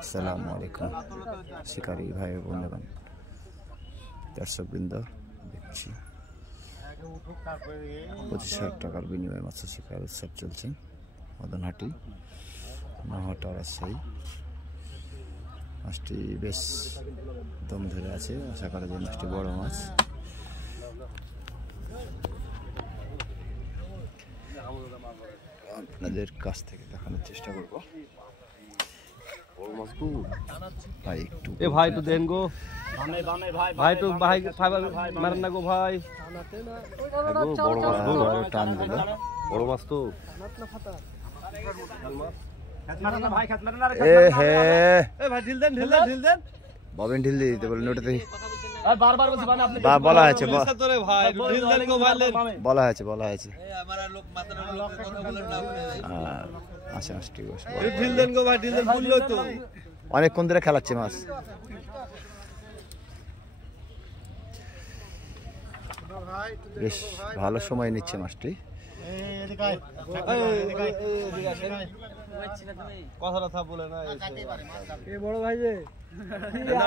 আসসালামু আলাইকুম শিকারী ভাই বন্ধুগণ, দর্শকবৃন্দ, দেখছি 25,000 টাকার বিনিময়ে মৎস্য শিকার উৎসব চলছে মদনহাটি নহাটা রাজশাহী। মাছটি বেশ দম ধরে আছে, আশা করা যায় মাছটি বড় মাছ। আপনাদের কাছ থেকে দেখানোর চেষ্টা করবো। ভাই একটু ভাই তো দেন গো, ভাই তো ভাই মারেন না গো ভাই। বড় মাছ টান দিল, বড় মাছ তো ববেন ঢিল দিয়ে দিতে বলেন, ওটাতে বলা হয়েছে। আচ্ছা ঠিক আছে, অনেকক্ষণ ধরে খেলাচ্ছে মাছ। বেশ ভালো সময় নিচ্ছে মাছটি। কথাটা বলে না বড় ভাই যে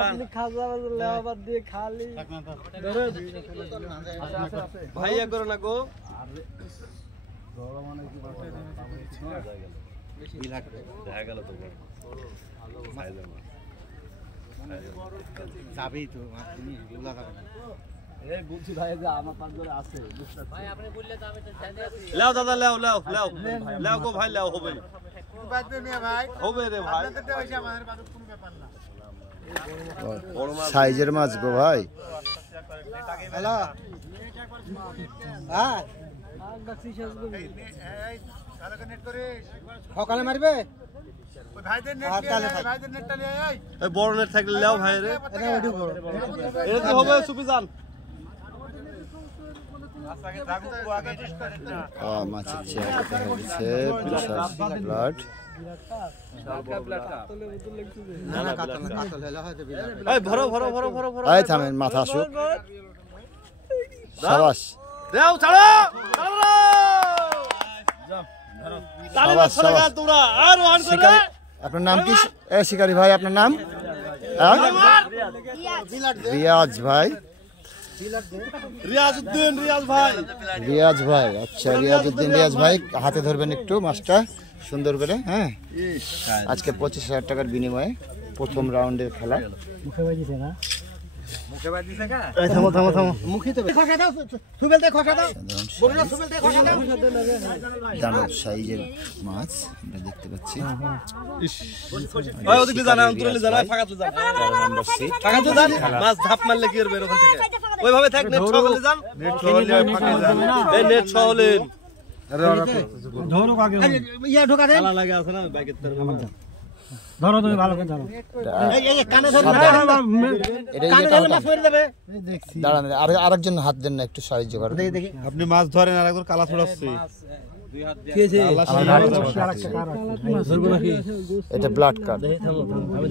আপনি খাজা লেবাদ দিয়ে খালি ভাইয়া করো না গো। দেখা গেল তো যাবেই তো বলছি ভাই যে আমার পাশ ধরে আছে ভাই, আপনি বললে তো আমি তো জানি আছি। লাও দাদা লাও গো ভাই, লাও হবে হবে রে ভাই, সাইজের মাছ গো ভাই। হ্যালো হ্যাঁ সকালে মারবে বড় নেট থাকলে লাও ভাই রে, এটা হবে সুপি যান। মাছের চেহারা দেখা যাচ্ছে, ব্লাড থামেন, মাথা আসুক। সাবাস, আপনার নাম কি শিকারী ভাই? আপনার নাম? রিয়াজ ভাই। রিয়াজ ভাই, আচ্ছা রিয়াজউদ্দিন রিয়াজ ভাই, হাতে ধরবেন একটু মাছটা সুন্দর করে। হ্যাঁ, আজকে 25,000 টাকার বিনিময়ে প্রথম রাউন্ডের খেলা। দানব সাইজের মাছ আমরা দেখতে পাচ্ছি। মাছ ধাপ মারলে কি করবে ওখান থেকে? ওইভাবে থাক, নেট ছহলে যান, নেট ছহলে ধরো তুমি ভালো করে ধরো। আরেকজন হাত দেন না, একটু সাহায্য করেন। আপনি মাছ ধরেন, আর একবার কালা ছড়াচ্ছে। এটা ব্লাড কার্ড। আমি